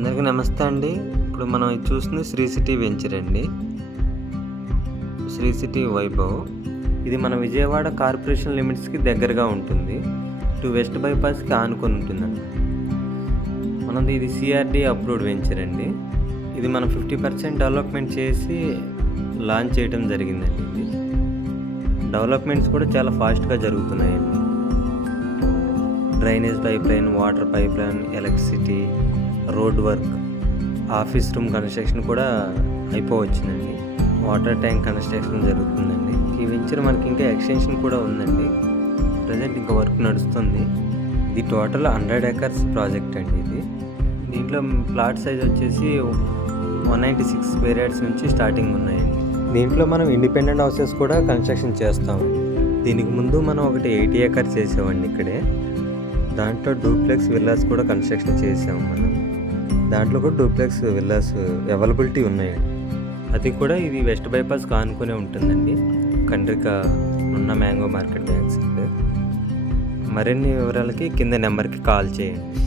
అందరికీ నమస్తే అండి. ఇప్పుడు మనం ఇది చూస్తుంది శ్రీ సిటీ వెంచర్ అండి. శ్రీ సిటీ వైభవ్. ఇది మన విజయవాడ కార్పొరేషన్ లిమిట్స్కి దగ్గరగా ఉంటుంది. ఇటు వెస్ట్ బైపాస్కి ఆనుకొని ఉంటుందండి. మనది ఇది సిఆర్డి అప్రూవ్డ్ వెంచర్ అండి. ఇది మనం 50% డెవలప్మెంట్ చేసి లాంచ్ చేయడం జరిగిందండి. ఇది డెవలప్మెంట్స్ కూడా చాలా ఫాస్ట్గా జరుగుతున్నాయండి. Drainage pipe line, water pipe line, electricity, road work, office room construction కూడా అయిపోవచ్చిందండి. వాటర్ ట్యాంక్ కన్స్ట్రక్షన్ జరుగుతుందండి. ఈ వెంచర్ మనకి ఇంకా ఎక్స్టెన్షన్ కూడా ఉందండి. ప్రజెంట్ ఇంకా వర్క్ నడుస్తుంది. ఇది టోటల్ 100 acres ప్రాజెక్ట్ అండి. ఇది దీంట్లో ప్లాట్ సైజ్ వచ్చేసి 196 square yards నుంచి స్టార్టింగ్ ఉన్నాయండి. దీంట్లో మనం ఇండిపెండెంట్ హౌసెస్ కూడా కన్స్ట్రక్షన్ చేస్తామండి. దీనికి ముందు మనం ఒకటి 80 acres చేసామండి ఇక్కడే. దాంట్లో డూప్లెక్స్ విల్లాస్ కూడా కన్స్ట్రక్షన్ చేసాము మనం. దాంట్లో కూడా డూప్లెక్స్ విల్లాస్ అవైలబిలిటీ ఉన్నాయండి. అది కూడా ఇది వెస్ట్ బైపాస్ ఆనుకునే ఉంటుందండి. కండ్రిక ఉన్న మ్యాంగో మార్కెట్ బ్యాక్ సైడ్. మరిన్ని వివరాలకి కింద నెంబర్కి కాల్ చేయండి.